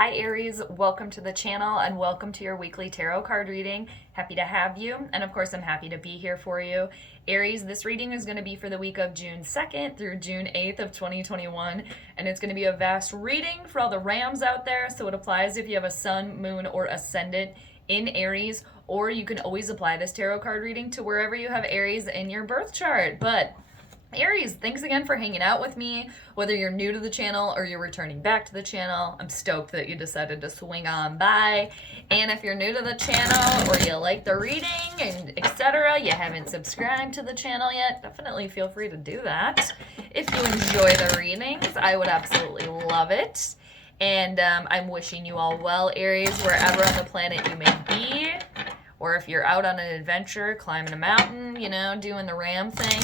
Hi Aries, welcome to the channel and welcome to your weekly tarot card reading. Happy to have you, and of course I'm happy to be here for you. Aries, this reading is going to be for the week of June 2nd through June 8th of 2021, and it's going to be a vast reading for all the Rams out there, so it applies if you have a sun, moon, or ascendant in Aries, or you can always apply this tarot card reading to wherever you have Aries in your birth chart. But Aries, thanks again for hanging out with me. Whether you're new to the channel or you're returning back to the channel, I'm stoked that you decided to swing on by. And if you're new to the channel or you like the reading and etc., you haven't subscribed to the channel yet, definitely feel free to do that. If you enjoy the readings, I would absolutely love it. And I'm wishing you all well, Aries, wherever on the planet you may be. Or if you're out on an adventure, climbing a mountain, you know, doing the ram thing.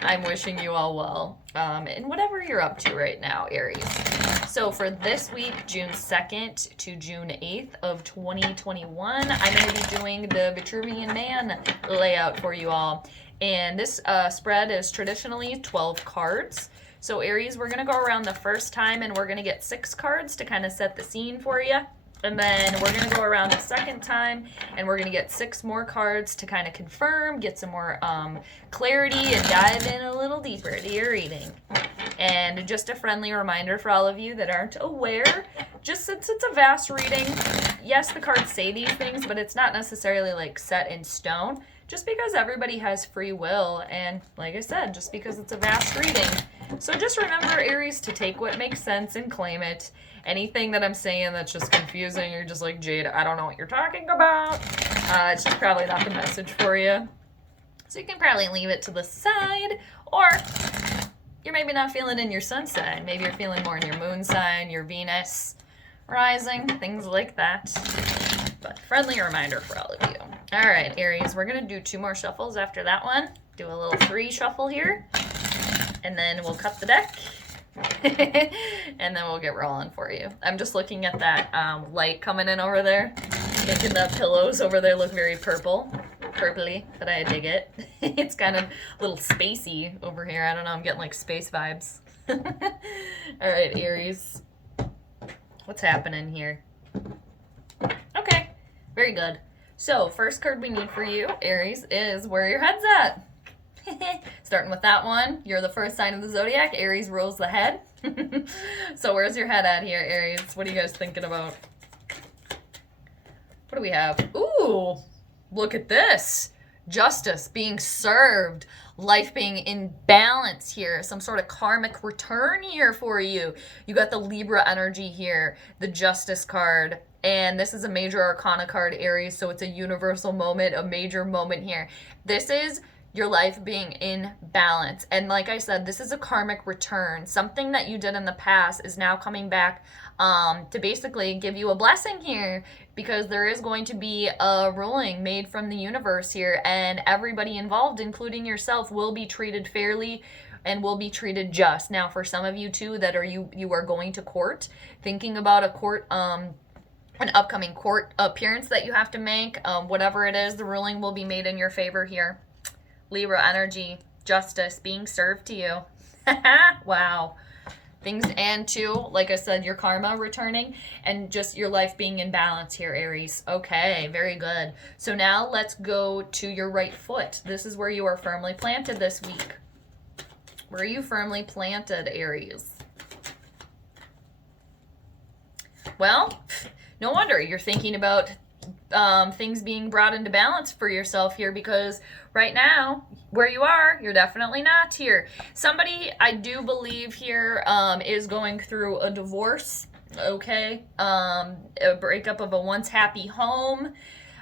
I'm wishing you all well in whatever you're up to right now, Aries. So for this week, June 2nd to June 8th of 2021, I'm going to be doing the Vitruvian Man layout for you all. And this spread is traditionally 12 cards. So Aries, we're going to go around the first time and we're going to get 6 cards to kind of set the scene for you. And then we're going to go around the second time and we're going to get 6 more cards to kind of confirm, get some more clarity, and dive in a little deeper to your reading. And just a friendly reminder for all of you that aren't aware, just since it's a vast reading, yes, the cards say these things, but it's not necessarily like set in stone, just because everybody has free will. And like I said, just because it's a vast reading. So just remember, Aries, to take what makes sense and claim it. Anything that I'm saying that's just confusing, you're just like, Jade, I don't know what you're talking about. It's just probably not the message for you. So you can probably leave it to the side, or you're maybe not feeling in your sun sign. Maybe you're feeling more in your moon sign, your Venus rising, things like that. But friendly reminder for all of you. All right, Aries, we're going to do 2 more shuffles after that one. Do a little 3 shuffle here, and then we'll cut the deck. And then we'll get rolling for you. I'm just looking at that light coming in over there, making the pillows over there look very purpley, but I dig it. It's kind of a little spacey over here. I don't know, I'm getting like space vibes. All right, Aries, what's happening here? Okay, very good. So first card we need for you, Aries, is where your head's at. Starting with that one, you're the first sign of the zodiac. Aries rules the head. So where's your head at here, Aries? What are you guys thinking about? What do we have? Ooh, look at this. Justice being served, life being in balance here, some sort of karmic return here for you. You got the Libra energy here, the Justice card, and this is a major arcana card, Aries, so it's a universal moment, a major moment here. This is your life being in balance. And like I said, this is a karmic return. Something that you did in the past is now coming back to basically give you a blessing here, because there is going to be a ruling made from the universe here, and everybody involved, including yourself, will be treated fairly and will be treated just. Now, for some of you too that are you are going to court, thinking about a court an upcoming court appearance that you have to make, whatever it is, the ruling will be made in your favor here. Libra energy, justice being served to you. Wow. Things, and too, like I said, your karma returning and just your life being in balance here, Aries. Okay, very good. So now let's go to your right foot. This is where you are firmly planted this week. Where are you firmly planted, Aries? Well, no wonder you're thinking about things being brought into balance for yourself here, because right now where you are, you're definitely not here. Somebody, I do believe here, is going through a divorce, okay, a breakup of a once happy home.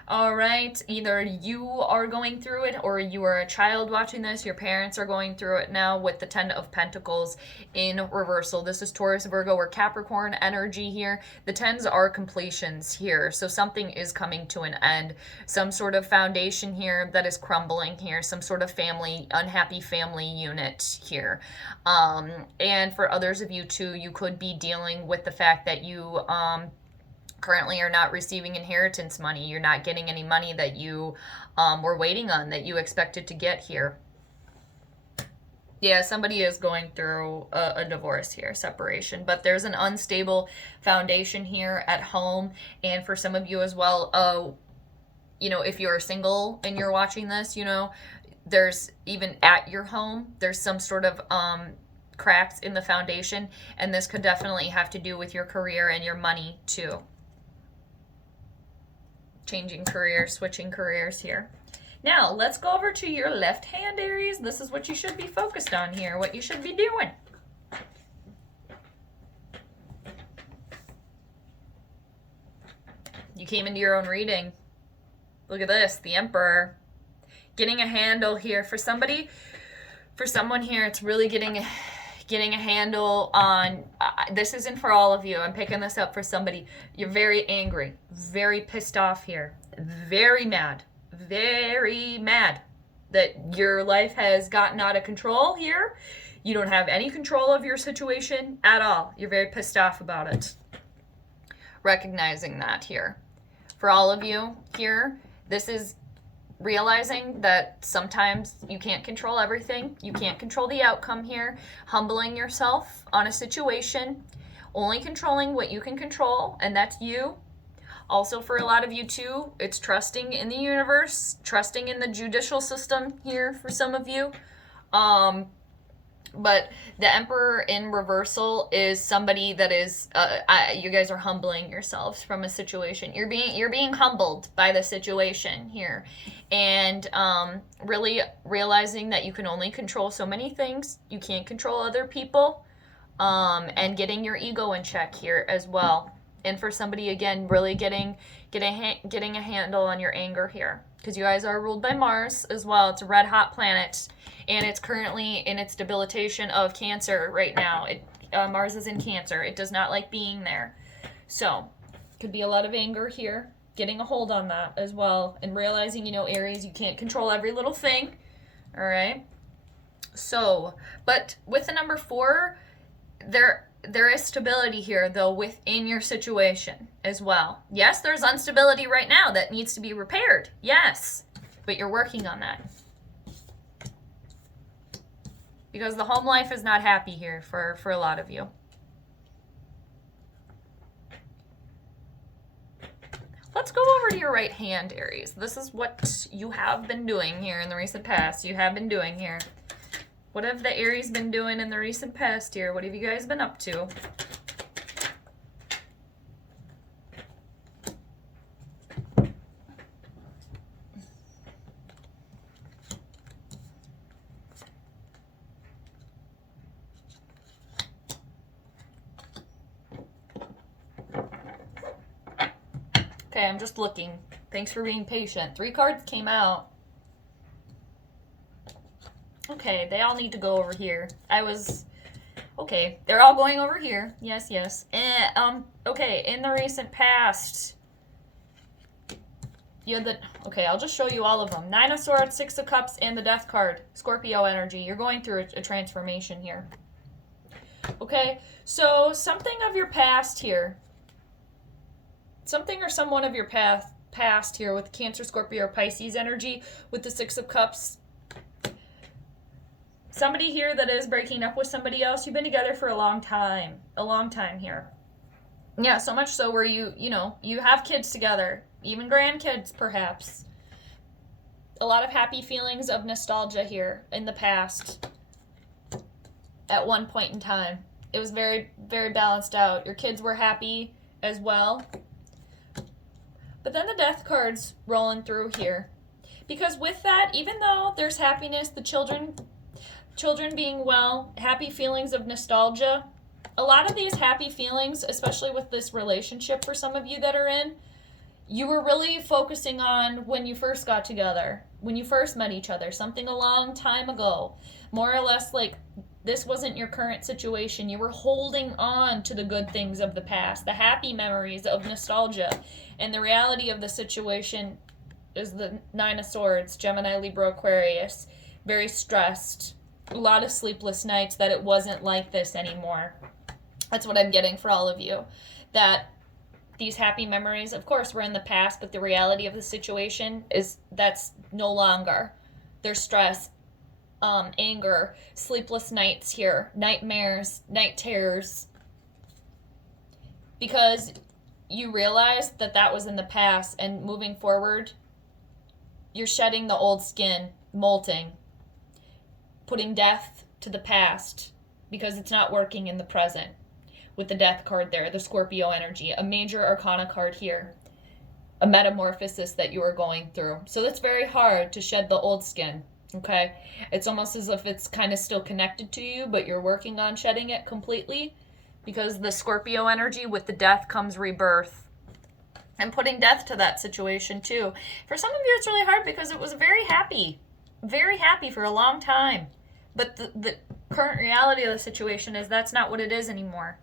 All right, either you are going through it or you are a child watching this. Your parents are going through it now with the 10 of Pentacles in reversal. This is Taurus, Virgo, or Capricorn energy here. The 10s are completions here. So something is coming to an end. Some sort of foundation here that is crumbling here. Some sort of family, unhappy family unit here. And for others of you too, you could be dealing with the fact that you currently are not receiving inheritance money. You're not getting any money that you were waiting on, that you expected to get here. Yeah, somebody is going through a divorce here, separation, but there's an unstable foundation here at home, and for some of you as well, if you're single and you're watching this, there's even at your home, there's some sort of cracks in the foundation, and this could definitely have to do with your career and your money too. Changing careers, switching careers here. Now, let's go over to your left hand, Aries. This is what you should be focused on here, what you should be doing. You came into your own reading. Look at this, the Emperor. Getting a handle here. For someone here, it's really getting a handle on, this isn't for all of you. I'm picking this up for somebody. You're very angry, very pissed off here, very mad that your life has gotten out of control here. You don't have any control of your situation at all. You're very pissed off about it. Recognizing that here. For all of you here, this is realizing that sometimes you can't control everything. You can't control the outcome here. Humbling yourself on a situation. Only controlling what you can control, and that's you. Also, for a lot of you too, it's trusting in the universe, trusting in the judicial system here for some of you. But the Emperor in reversal is somebody that is, you guys are humbling yourselves from a situation. You're being humbled by the situation here, and really realizing that you can only control so many things. You can't control other people, and getting your ego in check here as well. And for somebody, again, really getting a handle on your anger here. Because you guys are ruled by Mars as well. It's a red hot planet. And it's currently in its debilitation of Cancer right now. Mars is in Cancer. It does not like being there. So, could be a lot of anger here. Getting a hold on that as well. And realizing, Aries, you can't control every little thing. All right? So, but with the number 4, there is stability here, though, within your situation as well. Yes, there's instability right now that needs to be repaired. Yes, but you're working on that. Because the home life is not happy here for a lot of you. Let's go over to your right hand, Aries. This is what you have been doing here in the recent past. You have been doing here. What have the Aries been doing in the recent past here? What have you guys been up to? Okay, I'm just looking. Thanks for being patient. 3 cards came out. Okay, they all need to go over here. Okay, they're all going over here. Yes, yes. Okay, in the recent past, you had okay, I'll just show you all of them. 9 of Swords, 6 of Cups, and the Death card. Scorpio energy. You're going through a transformation here. Okay, so something of your past here. Something or someone of your past here with Cancer, Scorpio, or Pisces energy with the 6 of Cups. Somebody here that is breaking up with somebody else. You've been together for a long time here. Yeah, so much so where you have kids together, even grandkids perhaps. A lot of happy feelings of nostalgia here in the past. At one point in time, it was very, very balanced out. Your kids were happy as well. But then the Death card's rolling through here. Because with that, even though there's happiness, the children being well, happy feelings of nostalgia, a lot of these happy feelings, especially with this relationship for some of you that are in, you were really focusing on when you first got together, when you first met each other, something a long time ago. More or less like this wasn't your current situation. You were holding on to the good things of the past, the happy memories of nostalgia. And the reality of the situation is the 9 of Swords, Gemini, Libra, Aquarius, very stressed. A lot of sleepless nights that it wasn't like this anymore. That's what I'm getting for all of you. That these happy memories, of course, were in the past, but the reality of the situation is that's no longer. There's stress, anger, sleepless nights here, nightmares, night terrors, because you realize that that was in the past, and moving forward, you're shedding the old skin, molting, putting death to the past because it's not working in the present. With the death card there, the Scorpio energy, a major arcana card here, a metamorphosis that you are going through. So that's very hard to shed the old skin, okay? It's almost as if it's kind of still connected to you, but you're working on shedding it completely, because the Scorpio energy, with the death comes rebirth. And putting death to that situation too. For some of you, it's really hard because it was very happy for a long time. But the current reality of the situation is that's not what it is anymore.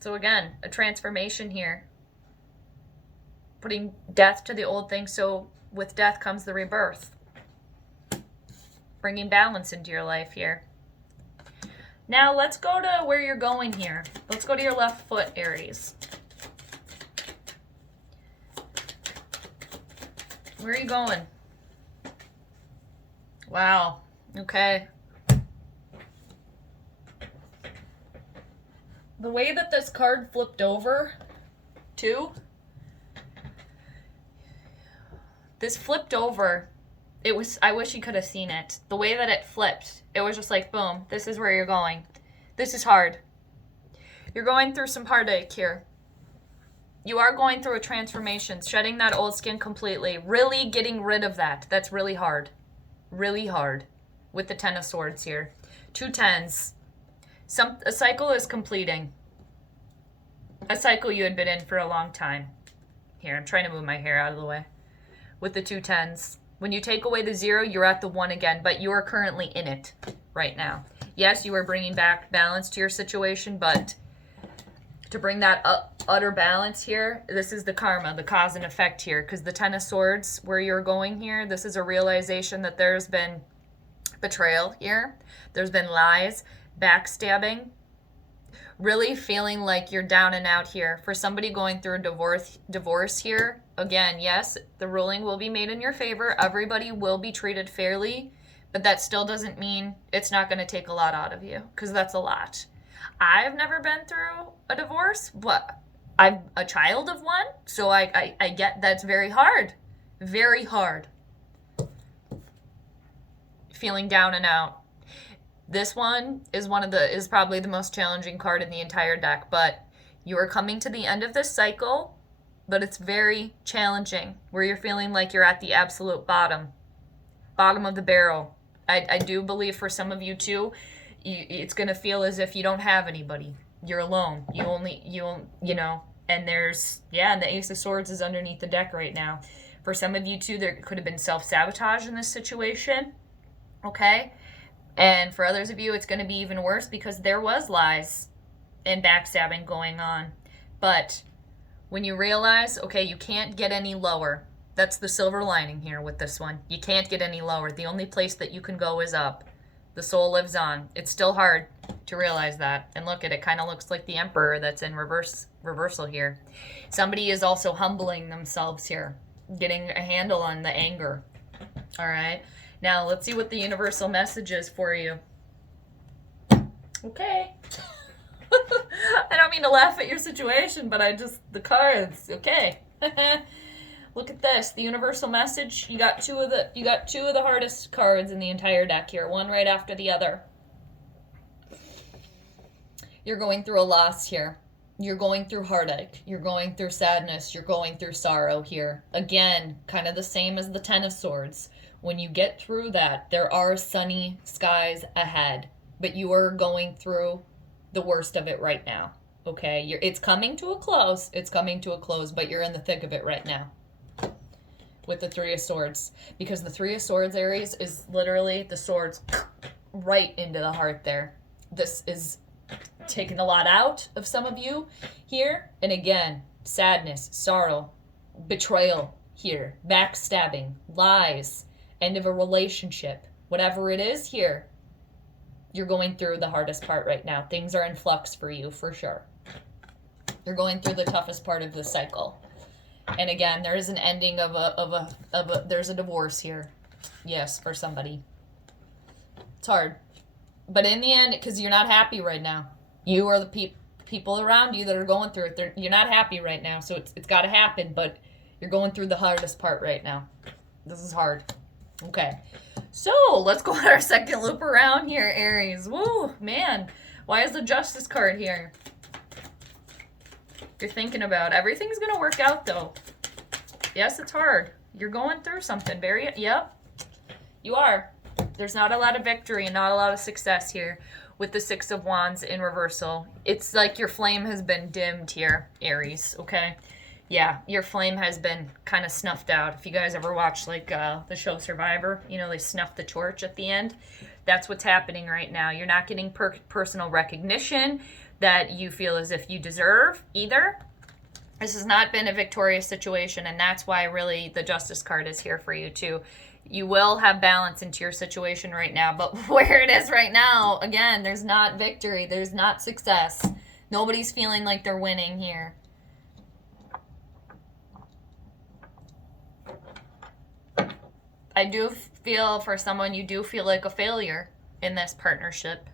So again, a transformation here. Putting death to the old thing, so with death comes the rebirth. Bringing balance into your life here. Now let's go to where you're going here. Let's go to your left foot, Aries. Where are you going? Wow. Okay. The way that this card flipped over, too. This flipped over. I wish you could have seen it. The way that it flipped, it was just like, boom, this is where you're going. This is hard. You're going through some heartache here. You are going through a transformation, shedding that old skin completely, really getting rid of that. That's really hard. Really hard. With the Ten of Swords here. 2 10s. A cycle is completing. A cycle you had been in for a long time. Here, I'm trying to move my hair out of the way. With the 2 10s. When you take away the 0, you're at the 1 again, but you are currently in it right now. Yes, you are bringing back balance to your situation, but to bring that utter balance here, this is the karma, the cause and effect here, because the Ten of Swords, where you're going here, this is a realization that there's been betrayal here. There's been lies, backstabbing, really feeling like you're down and out here. For somebody going through a divorce here, again, yes, the ruling will be made in your favor. Everybody will be treated fairly, but that still doesn't mean it's not going to take a lot out of you, because that's a lot. I've never been through a divorce, but I'm a child of one, so I get that's very hard. Very hard. Feeling down and out. This one is is probably the most challenging card in the entire deck, but you are coming to the end of this cycle, but it's very challenging, where you're feeling like you're at the absolute bottom of the barrel. I do believe for some of you too, it's going to feel as if you don't have anybody. You're alone. And there's, and the Ace of Swords is underneath the deck right now. For some of you too, there could have been self-sabotage in this situation. Okay? And for others of you, it's going to be even worse because there was lies and backstabbing going on. But when you realize, okay, you can't get any lower. That's the silver lining here with this one. You can't get any lower. The only place that you can go is up. The soul lives on. It's still hard to realize that. And look, it kind of looks like the Emperor that's in reversal here. Somebody is also humbling themselves here, getting a handle on the anger. All right. Now, let's see what the universal message is for you. Okay. I don't mean to laugh at your situation, but the cards. Okay. Look at this. The universal message. You got two of the hardest cards in the entire deck here, one right after the other. You're going through a loss here. You're going through heartache. You're going through sadness. You're going through sorrow here. Again, kind of the same as the Ten of Swords. When you get through that, there are sunny skies ahead, but you are going through the worst of it right now. Okay? It's coming to a close. It's coming to a close, but you're in the thick of it right now. With the Three of Swords. Because the Three of Swords, Aries, is literally the swords right into the heart there. This is taking a lot out of some of you here. And again, sadness, sorrow, betrayal here, backstabbing, lies, end of a relationship, whatever it is here, you're going through the hardest part right now. Things are in flux for you, for sure. You're going through the toughest part of the cycle. And again, there is an ending there's a divorce here. Yes, for somebody. It's hard. But in the end, because you're not happy right now. You are the people around you that are going through it. You're not happy right now, so it's got to happen, but you're going through the hardest part right now. This is hard. Okay. So, let's go on our second loop around here, Aries. Woo, man. Why is the Justice card here? You're thinking about everything's going to work out, though. Yes, it's hard. You're going through something. Yep. You are. There's not a lot of victory and not a lot of success here with the Six of Wands in reversal. It's like your flame has been dimmed here, Aries, okay? Yeah, your flame has been kind of snuffed out. If you guys ever watched, like, the show Survivor, you know, they snuff the torch at the end. That's what's happening right now. You're not getting personal recognition that you feel as if you deserve either. This has not been a victorious situation, and that's why really the Justice card is here for you too. You will have balance into your situation right now, but where it is right now, again, there's not victory. There's not success. Nobody's feeling like they're winning here. I do feel for someone, you do feel like a failure in this partnership.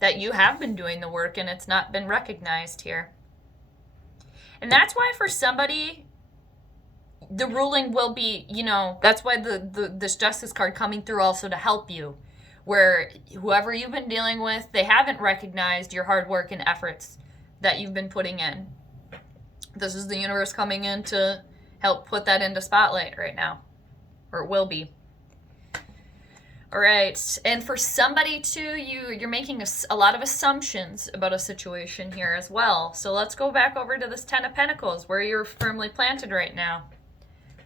That you have been doing the work and it's not been recognized here. And that's why for somebody, the ruling will be, you know, that's why this Justice card coming through also to help you. Where whoever you've been dealing with, they haven't recognized your hard work and efforts that you've been putting in. This is the universe coming in to help put that into spotlight right now. Or it will be. All right. And for somebody too, you're making a lot of assumptions about a situation here as well. So let's go back over to this Ten of Pentacles where you're firmly planted right now.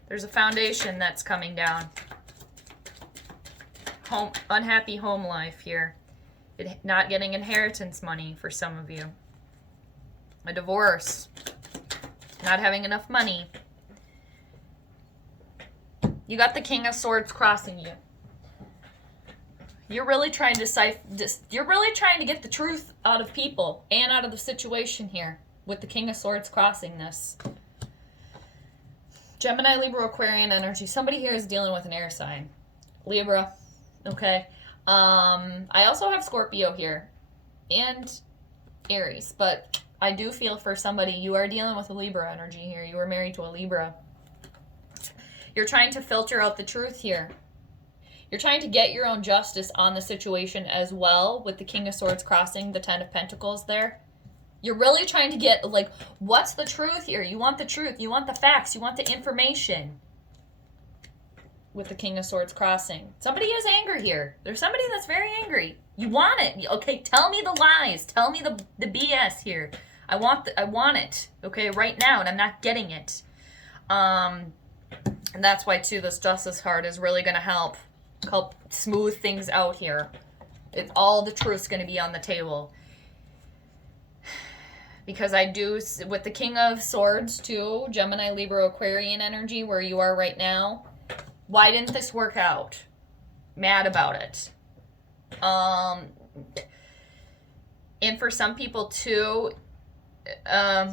There's a foundation that's coming down. Unhappy home life here. Not getting inheritance money for some of you. A divorce. Not having enough money. You got the King of Swords crossing you. You're really trying to get the truth out of people and out of the situation here with the King of Swords crossing this. Gemini, Libra, Aquarian energy. Somebody here is dealing with an air sign. Libra. Okay. I also have Scorpio here and Aries, but I do feel for somebody, you are dealing with a Libra energy here. You were married to a Libra. You're trying to filter out the truth here. You're trying to get your own justice on the situation as well with the King of Swords crossing the Ten of Pentacles there. You're really trying to get, like, what's the truth here? You want the truth. You want the facts. You want the information with the King of Swords crossing. Somebody has anger here. There's somebody that's very angry. You want it. Okay, tell me the lies. Tell me the BS here. I want it, okay, right now, and I'm not getting it. And that's why, too, this Justice card is really going to help smooth things out here. All the truth's going to be on the table. Because I do, with the King of Swords, too, Gemini, Libra, Aquarian energy, where you are right now, why didn't this work out? Mad about it. And for some people, too,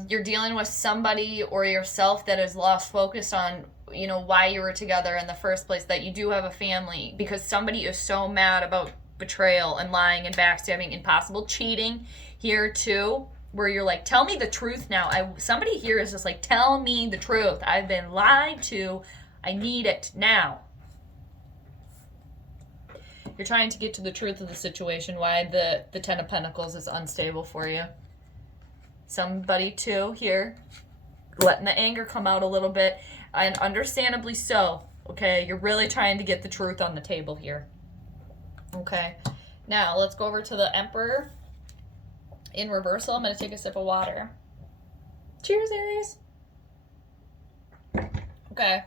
you're dealing with somebody or yourself that has lost focus on, you know, why you were together in the first place, that you do have a family, because somebody is so mad about betrayal and lying and backstabbing and possible cheating here, too. Where you're like, tell me the truth now. Somebody here is just like, tell me the truth. I've been lied to. I need it now. You're trying to get to the truth of the situation, why the Ten of Pentacles is unstable for you. Somebody, too, here, letting the anger come out a little bit, and understandably so, okay? You're really trying to get the truth on the table here. Okay. Now, let's go over to the Emperor. In reversal, I'm going to take a sip of water. Cheers, Aries. Okay.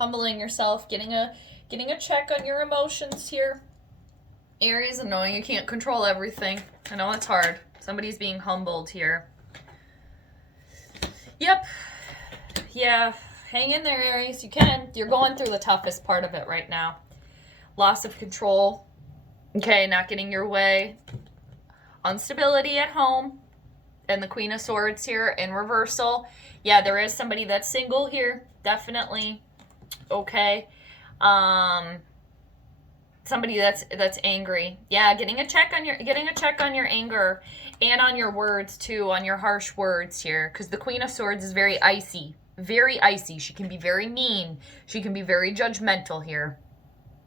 Humbling yourself, getting a check on your emotions here. Aries, and knowing you can't control everything. I know it's hard. Somebody's being humbled here. Yep. Yeah. Hang in there, Aries. You can. You're going through the toughest part of it right now. Loss of control. Okay, not getting your way. Instability at home, and the Queen of Swords here in reversal. Yeah, there is somebody that's single here, definitely. Okay. Somebody that's angry. Yeah, getting a check on your anger and on your words too, on your harsh words here, because the Queen of Swords is very icy. Very icy. She can be very mean. She can be very judgmental here.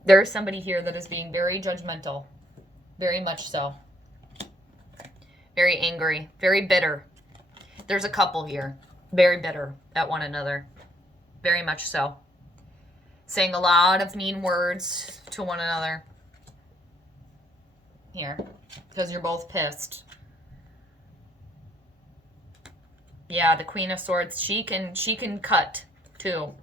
There is somebody here that is being very judgmental. Very much so. Very angry. Very bitter. There's a couple here. Very bitter at one another. Very much so. Saying a lot of mean words to one another. Here. Because you're both pissed. Yeah, the Queen of Swords, she can cut too.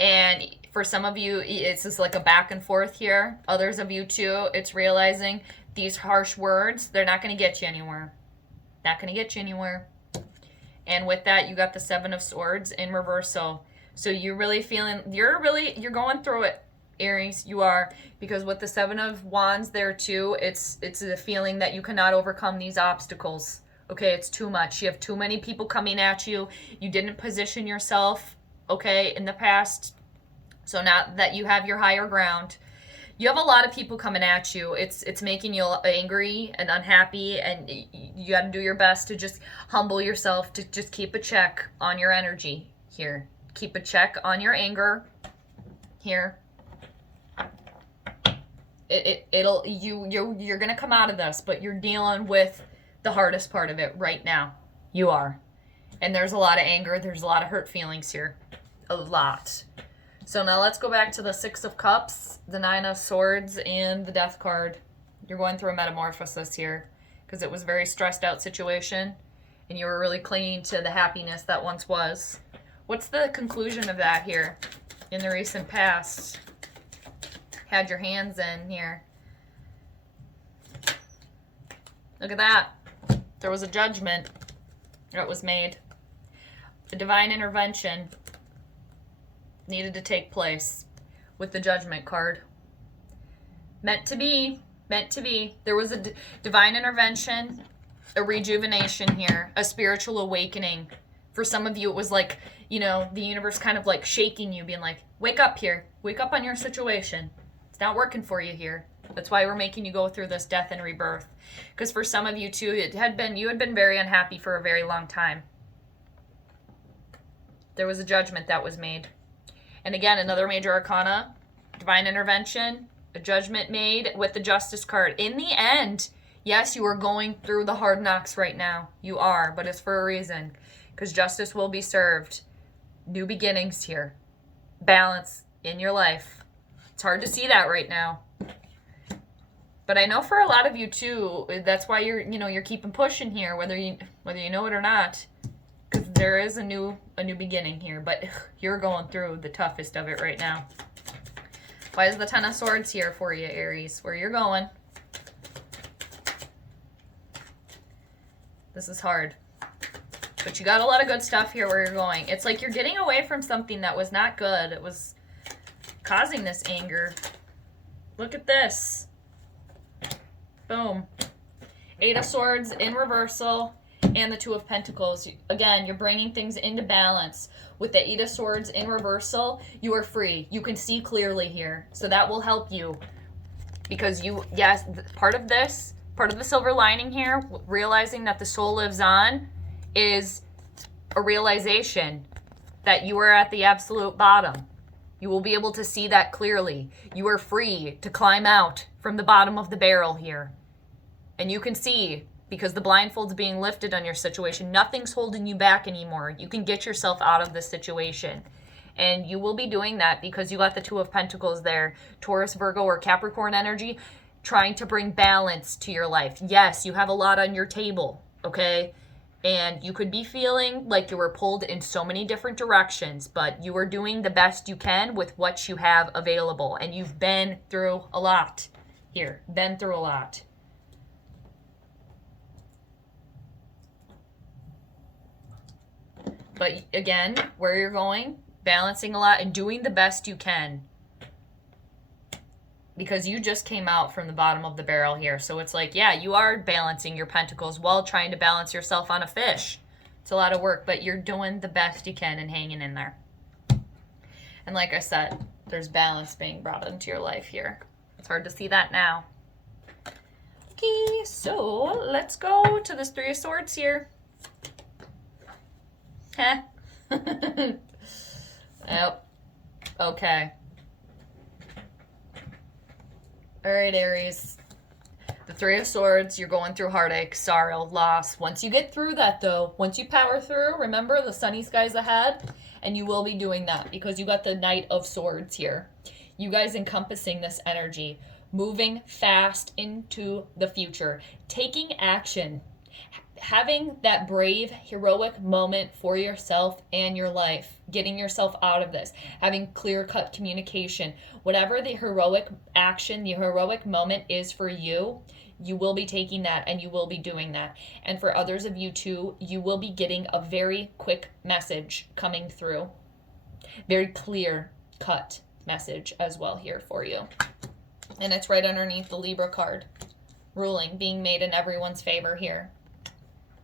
And for some of you, it's just like a back and forth here. Others of you too, it's realizing these harsh words, they're not going to get you anywhere. Not going to get you anywhere. And with that, you got the Seven of Swords in reversal. So you're really feeling, you're going through it, Aries. You are. Because with the Seven of Wands there too, it's the feeling that you cannot overcome these obstacles. Okay, it's too much. You have too many people coming at you. You didn't position yourself, okay, in the past. So now that you have your higher ground, you have a lot of people coming at you. It's making you angry and unhappy, and you got to do your best to just humble yourself, to just keep a check on your energy here. Keep a check on your anger here. You're going to come out of this, but you're dealing with the hardest part of it right now. You are. And there's a lot of anger. There's a lot of hurt feelings here. A lot. So now let's go back to the Six of Cups, the Nine of Swords, and the Death card. You're going through a metamorphosis here because it was a very stressed out situation and you were really clinging to the happiness that once was. What's the conclusion of that here in the recent past? Had your hands in here. Look at that. There was a judgment that was made. A divine intervention needed to take place with the Judgment card. Meant to be. Meant to be. There was a divine intervention, a rejuvenation here, a spiritual awakening. For some of you, it was like, you know, the universe kind of like shaking you, being like, wake up here. Wake up on your situation. It's not working for you here. That's why we're making you go through this death and rebirth. Because for some of you too, you had been very unhappy for a very long time. There was a judgment that was made. And again, another major arcana, divine intervention, a judgment made with the Justice card. In the end, yes, you are going through the hard knocks right now. You are, but it's for a reason. Because justice will be served. New beginnings here. Balance in your life. It's hard to see that right now. But I know for a lot of you too, that's why you're keeping pushing here, whether you know it or not. Because there is a new beginning here, but you're going through the toughest of it right now. Why is the Ten of Swords here for you, Aries? Where you're going. This is hard. But you got a lot of good stuff here where you're going. It's like you're getting away from something that was not good. It was causing this anger. Look at this. Boom. Eight of Swords in reversal. And the Two of Pentacles. Again, you're bringing things into balance. With the Eight of Swords in reversal, you are free. You can see clearly here. So that will help you. Because part of the silver lining here, realizing that the soul lives on, is a realization that you are at the absolute bottom. You will be able to see that clearly. You are free to climb out from the bottom of the barrel here. And you can see, because the blindfold's being lifted on your situation, nothing's holding you back anymore. You can get yourself out of this situation. And you will be doing that because you got the Two of Pentacles there. Taurus, Virgo, or Capricorn energy, trying to bring balance to your life. Yes, you have a lot on your table, okay? And you could be feeling like you were pulled in so many different directions, but you are doing the best you can with what you have available. And you've been through a lot here. Been through a lot. But again, where you're going, balancing a lot and doing the best you can. Because you just came out from the bottom of the barrel here. So it's like, yeah, you are balancing your pentacles while trying to balance yourself on a fish. It's a lot of work, but you're doing the best you can and hanging in there. And like I said, There's balance being brought into your life here. It's hard to see that now. Okay, so let's go to this Three of Swords here. Heh. Yep. Okay. All right, Aries. The Three of Swords, you're going through heartache, sorrow, loss. Once you get through that, though, once you power through, remember the sunny skies ahead, and you will be doing that because you got the Knight of Swords here. You guys encompassing this energy, moving fast into the future, taking action, having that brave, heroic moment for yourself and your life, getting yourself out of this, having clear-cut communication. Whatever the heroic action, the heroic moment is for you, you will be taking that and you will be doing that. And for others of you too, you will be getting a very quick message coming through. Very clear-cut message as well here for you. And it's right underneath the Libra card. Ruling being made in everyone's favor here.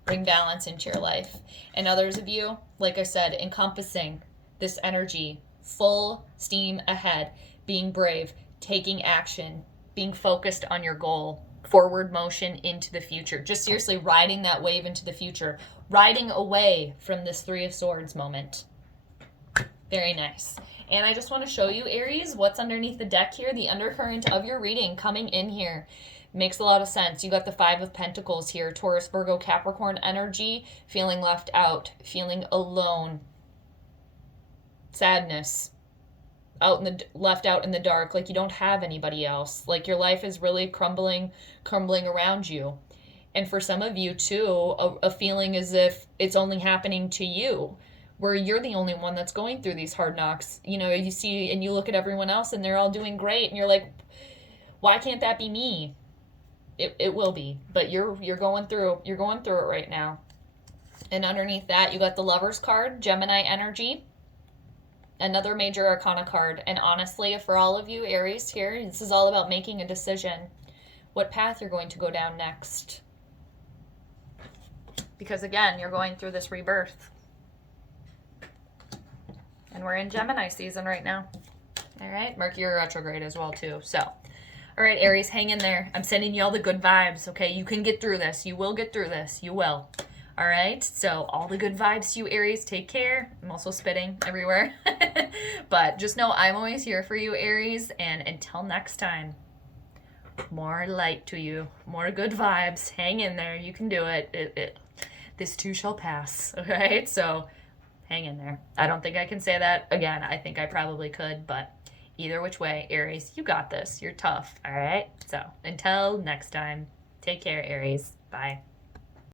Bring balance into your life. And others of you, like I said, encompassing this energy, full steam ahead, being brave, taking action, being focused on your goal, forward motion into the future. Just seriously riding that wave into the future, riding away from this Three of Swords moment. Very nice. And I just want to show you, Aries, what's underneath the deck here, the undercurrent of your reading coming in here. Makes a lot of sense. You got the Five of Pentacles here, Taurus, Virgo, Capricorn energy, feeling left out, feeling alone, sadness, left out in the dark, like you don't have anybody else, like your life is really crumbling around you. And for some of you too, a feeling as if it's only happening to you, where you're the only one that's going through these hard knocks. You know, you see and you look at everyone else and they're all doing great, and you're like, why can't that be me? It will be, but you're going through it right now. And underneath that, you got the Lovers card, Gemini energy, another major arcana card. And honestly, for all of you Aries here, this is all about making a decision, what path you're going to go down next. Because again, you're going through this rebirth. And we're in Gemini season right now. All right, Mercury retrograde as well too. So all right, Aries, hang in there. I'm sending you all the good vibes, okay? You can get through this. You will get through this. You will. All right? So all the good vibes to you, Aries. Take care. I'm also spitting everywhere. But just know I'm always here for you, Aries. And until next time, more light to you. More good vibes. Hang in there. You can do it. This too shall pass, okay? So hang in there. I don't think I can say that again. I think I probably could, but either which way, Aries, you got this. You're tough, all right? So until next time, take care, Aries. Bye.